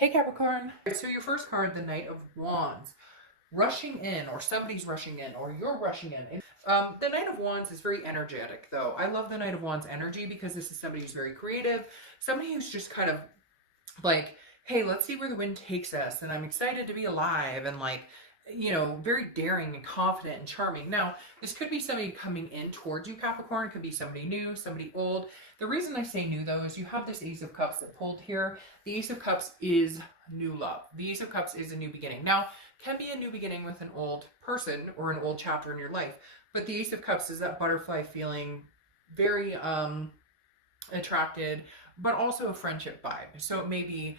Hey Capricorn. So your first card, the Knight of Wands. Rushing in, or somebody's rushing in, or you're rushing in. The Knight of Wands is very energetic, though. I love the Knight of Wands energy because this is somebody who's very creative, somebody who's just kind of like, hey, let's see where the wind takes us, and I'm excited to be alive, and like, you know, very daring and confident and charming. Now, this could be somebody coming in towards you, Capricorn. It could be somebody new, somebody old. The reason I say new, though, is you have this Ace of Cups that pulled here. The Ace of Cups is new love. The Ace of Cups is a new beginning. Now, can be a new beginning with an old person or an old chapter in your life, but the Ace of Cups is that butterfly feeling, very attracted, but also a friendship vibe. So it may be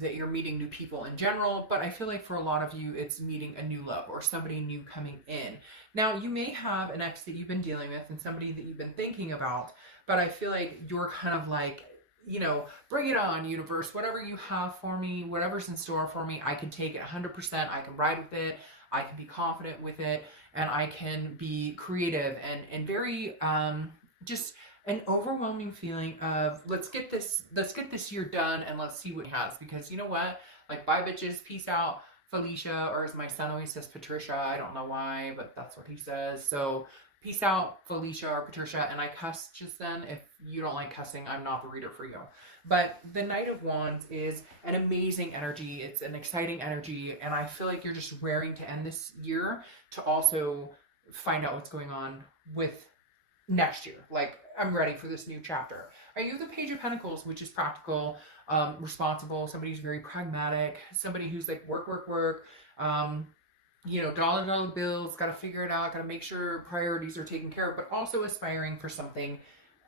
that you're meeting new people in general, but I feel like for a lot of you, it's meeting a new love or somebody new coming in. Now, you may have an ex that you've been dealing with and somebody that you've been thinking about, but I feel like you're kind of like, you know, bring it on, universe. Whatever you have for me, whatever's in store for me, I can take it 100%. I can ride with it. I can be confident with it, and I can be creative and very just an overwhelming feeling of let's get this year done and let's see what he has. Because you know what? Like, bye bitches, peace out, Felicia, or as my son always says, Patricia. I don't know why, but that's what he says. So peace out, Felicia or Patricia. And I cuss just then. If you don't like cussing, I'm not the reader for you. But the Knight of Wands is an amazing energy. It's an exciting energy. And I feel like you're just raring to end this year to also find out what's going on with next year. Like, I'm ready for this new chapter. Are you the Page of Pentacles, which is practical, responsible, somebody who's very pragmatic, somebody who's like work, you know, dollar bills, got to figure it out, got to make sure priorities are taken care of, but also aspiring for something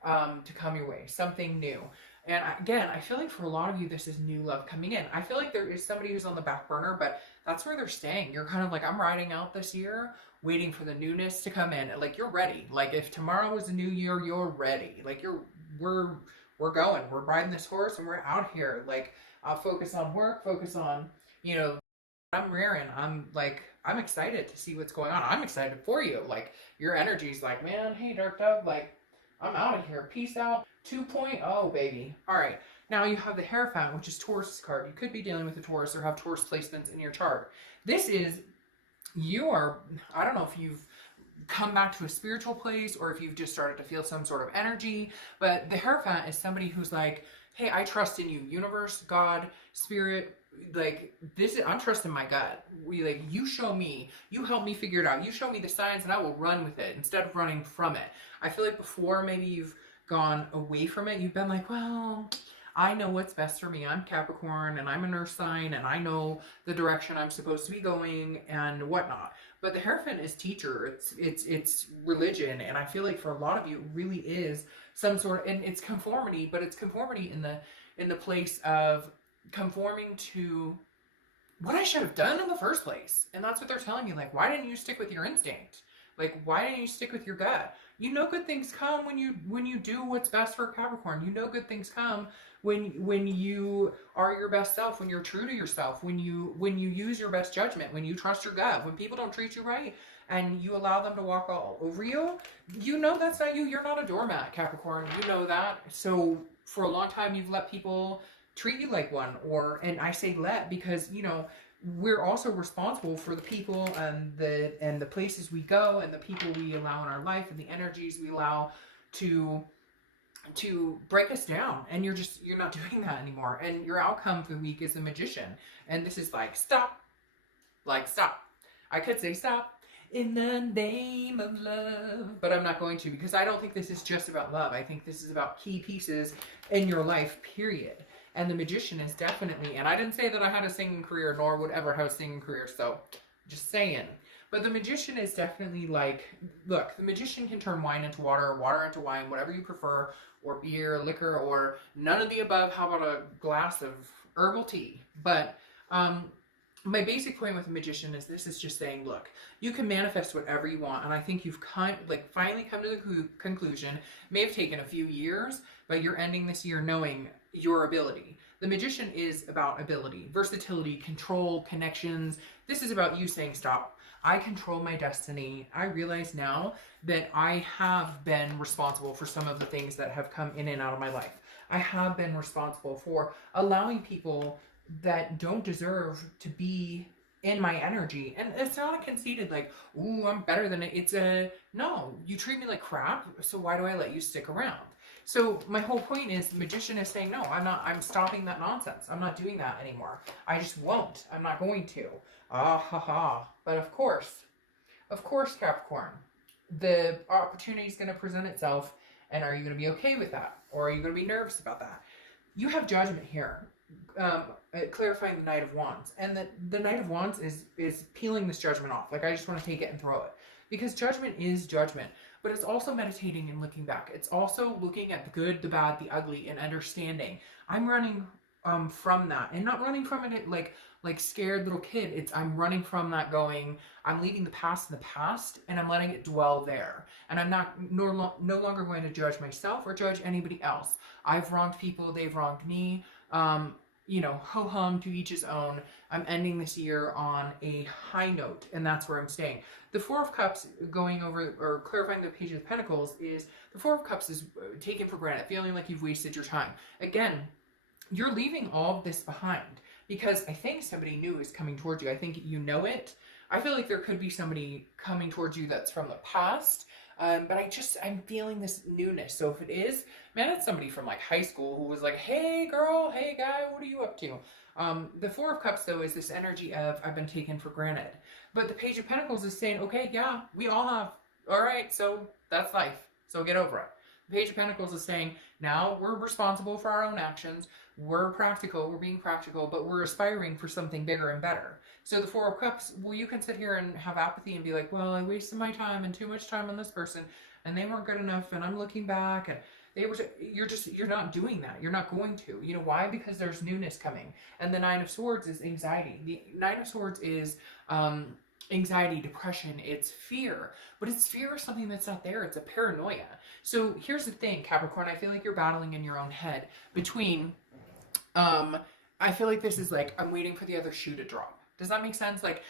to come your way, something new. And again, I feel like for a lot of you, this is new love coming in. I feel like there is somebody who's on the back burner, but that's where they're staying. You're kind of like, I'm riding out this year, waiting for the newness to come in. Like, you're ready. Like, if tomorrow was a new year, you're ready. Like, we're going. We're riding this horse and we're out here. Like, I'll focus on work, focus on, you know, I'm raring. I'm excited to see what's going on. I'm excited for you. Like, your energy's like, man, hey, Dark Dove, like, I'm out of here. Peace out. 2.0, baby. All right. Now you have the Hierophant, which is Taurus card. You could be dealing with a Taurus or have Taurus placements in your chart. This is, I don't know if you've come back to a spiritual place or if you've just started to feel some sort of energy, but the Hierophant is somebody who's like, hey, I trust in you, universe, God, spirit, like, I'm trusting my gut. You show me, you help me figure it out. You show me the signs and I will run with it instead of running from it. I feel like before maybe you've gone away from it. You've been like, well, I know what's best for me. I'm Capricorn and I'm an earth sign and I know the direction I'm supposed to be going and whatnot. But the Hierophant is teacher. It's religion. And I feel like for a lot of you, it really is some sort of, and it's conformity, but it's conformity in the place of conforming to what I should have done in the first place. And that's what they're telling you. Like, why didn't you stick with your instinct? Like, why didn't you stick with your gut? You know good things come when you do what's best for Capricorn. You know good things come when you are your best self, when you're true to yourself, when you use your best judgment, when you trust your gut, when people don't treat you right and you allow them to walk all over you. You know that's not you. You're not a doormat, Capricorn. You know that. So for a long time you've let people treat you like one, and I say let because, you know, we're also responsible for the people and the places we go and the people we allow in our life and the energies we allow to break us down. And you're not doing that anymore. And your outcome for the week is the Magician. And this is like, stop. Like, stop. I could say stop in the name of love, but I'm not going to, because I don't think this is just about love. I think this is about key pieces in your life, period. And the Magician is definitely, and I didn't say that I had a singing career, nor would ever have a singing career, so just saying. But the Magician is definitely like, look, the Magician can turn wine into water, water into wine, whatever you prefer, or beer, liquor, or none of the above. How about a glass of herbal tea? But my basic point with the Magician is this is just saying, look, you can manifest whatever you want. And I think you've finally come to the conclusion. It may have taken a few years, but you're ending this year knowing your ability. The Magician is about ability, versatility, control, connections. This is about you saying, stop. I control my destiny. I realize now that I have been responsible for some of the things that have come in and out of my life. I have been responsible for allowing people that don't deserve to be in my energy. And it's not a conceited like, ooh, I'm better than it. It's a no, you treat me like crap, so why do I let you stick around? So my whole point is the magician is saying, no, I'm stopping that nonsense. I'm not doing that anymore. I just won't. I'm not going to. Ah ha ha. But of course, Capricorn, the opportunity is going to present itself. And are you going to be okay with that? Or are you going to be nervous about that? You have judgment here, clarifying the Knight of Wands. And the Knight of Wands is peeling this judgment off. Like, I just want to take it and throw it. Because judgment is judgment. But it's also meditating and looking back. It's also looking at the good, the bad, the ugly, and understanding. I'm running from that. And not running from it like scared little kid. It's I'm running from that going, I'm leaving the past in the past and I'm letting it dwell there. And I'm no longer going to judge myself or judge anybody else. I've wronged people, they've wronged me. You know, ho-hum, to each his own. I'm ending this year on a high note, and that's where I'm staying. The Four of Cups, going over or clarifying the Page of Pentacles, is the Four of Cups is taken for granted, feeling like you've wasted your time. Again, you're leaving all of this behind because I think somebody new is coming towards you. I think you know it. I feel like there could be somebody coming towards you that's from the past. But I'm feeling this newness. So if it is, man, it's somebody from like high school who was like, hey girl, hey guy, what are you up to? The Four of Cups though is this energy of I've been taken for granted. But the Page of Pentacles is saying, okay, yeah, we all have. All right, so that's life. So get over it. The Page of Pentacles is saying, now we're responsible for our own actions. We're practical, we're being practical, but we're aspiring for something bigger and better. So the Four of Cups, well, you can sit here and have apathy and be like, well, I wasted my time and too much time on this person and they weren't good enough and I'm looking back and you're not doing that. You're not going to. You know why? Because there's newness coming. And the Nine of Swords is anxiety. The Nine of Swords is anxiety, depression, it's fear. But it's fear of something that's not there. It's a paranoia. So here's the thing, Capricorn, I feel like you're battling in your own head between, I feel like this is like, I'm waiting for the other shoe to drop. Does that make sense? Like,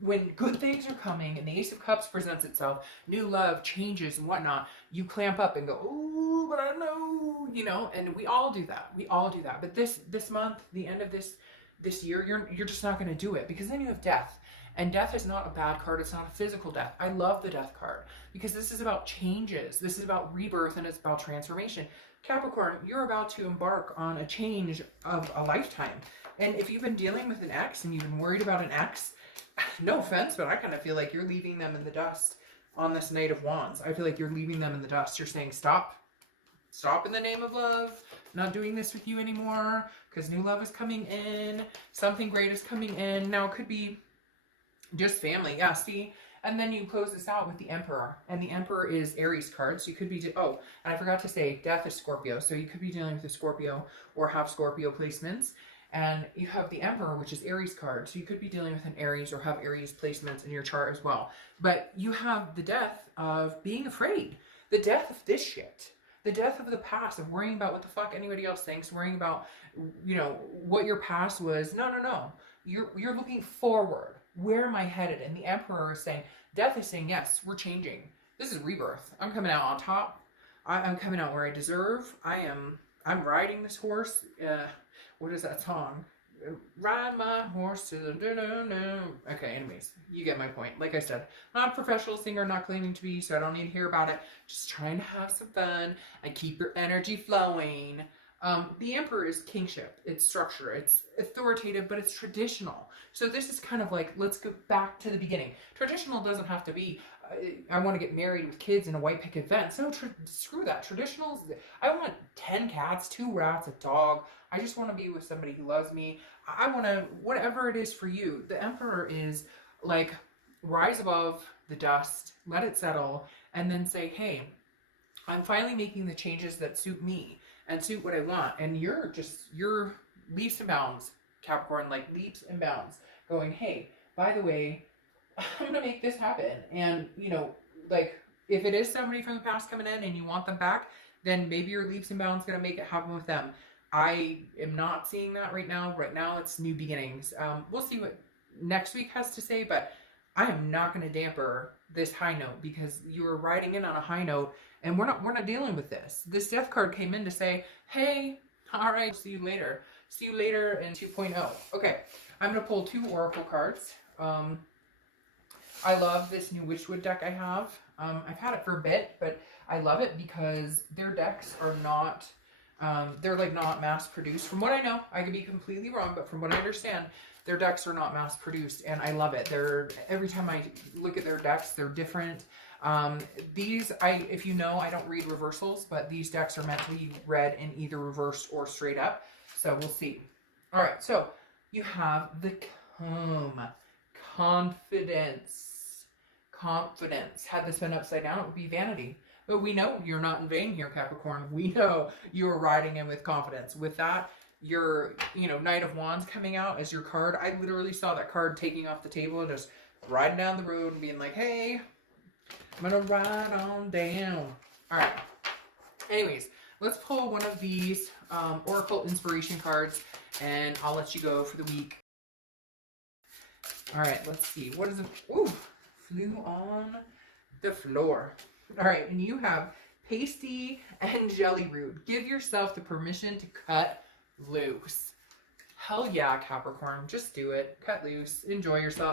when good things are coming and the Ace of Cups presents itself, new love, changes and whatnot, you clamp up and go, oh, but I know, you know, and we all do that. We all do that. But this month, the end of this year, you're just not going to do it because then you have death. And death is not a bad card. It's not a physical death. I love the death card because this is about changes. This is about rebirth and it's about transformation. Capricorn, you're about to embark on a change of a lifetime. And if you've been dealing with an ex and you've been worried about an ex, no offense, but I kind of feel like you're leaving them in the dust on this Knight of Wands. I feel like you're leaving them in the dust. You're saying, stop in the name of love. I'm not doing this with you anymore because new love is coming in. Something great is coming in. Now it could be just family. Yeah, see? And then you close this out with the Emperor. And the Emperor is Aries card. So you could be, oh, and I forgot to say, death is Scorpio. So you could be dealing with a Scorpio or have Scorpio placements. And you have the Emperor, which is Aries card. So you could be dealing with an Aries or have Aries placements in your chart as well. But you have the death of being afraid. The death of this shit. The death of the past, of worrying about what the fuck anybody else thinks, worrying about, you know, what your past was. No. You're looking forward. Where am I headed? And the Emperor is saying, death is saying, yes, we're changing. This is rebirth. I'm coming out on top. I'm coming out where I deserve. I'm riding this horse. What is that song? Ride my horse to the Okay, anyways, you get my point. Like I said, not a professional singer, not claiming to be, so I don't need to hear about it. Just trying to have some fun and keep your energy flowing. The Emperor is kingship. It's structure. It's authoritative, but it's traditional. So this is kind of like, let's go back to the beginning. Traditional doesn't have to be, I want to get married with kids in a white picket fence. No, screw that. Traditional, I want 10 cats, 2 rats, a dog. I just want to be with somebody who loves me. I want to, whatever it is for you. The Emperor is like, rise above the dust, let it settle, and then say, hey, I'm finally making the changes that suit me and suit what I want. And you're leaps and bounds, Capricorn, like leaps and bounds, going, hey, by the way, I'm going to make this happen. And, you know, like, if it is somebody from the past coming in and you want them back, then maybe your leaps and bounds going to make it happen with them. I am not seeing that right now. Right now, it's new beginnings. We'll see what next week has to say, but I am not going to damper this high note because you were riding in on a high note, and we're not dealing with this. This death card came in to say, hey, all right, see you later. See you later in 2.0. Okay, I'm going to pull 2 oracle cards. I love this new Witchwood deck I have. I've had it for a bit, but I love it because their decks are not, they're like not mass produced. From what I know, I could be completely wrong, but from what I understand, their decks are not mass produced, and I love it. Every time I look at their decks, they're different. If you know, I don't read reversals, but these decks are meant to be read in either reverse or straight up. So we'll see. All right, so you have the confidence. Confidence. Had this been upside down, it would be vanity. But we know you're not in vain here, Capricorn. We know you're riding in with confidence. With that, your, Knight of Wands coming out as your card. I literally saw that card taking off the table and just riding down the road and being like, hey, I'm going to ride on down. All right. Anyways, let's pull one of these Oracle Inspiration cards, and I'll let you go for the week. All right, let's see. What is it? Ooh, flew on the floor. All right, and you have Pasty and Jelly Root. Give yourself the permission to cut loose. Hell yeah, Capricorn. Just do it. Cut loose. Enjoy yourself.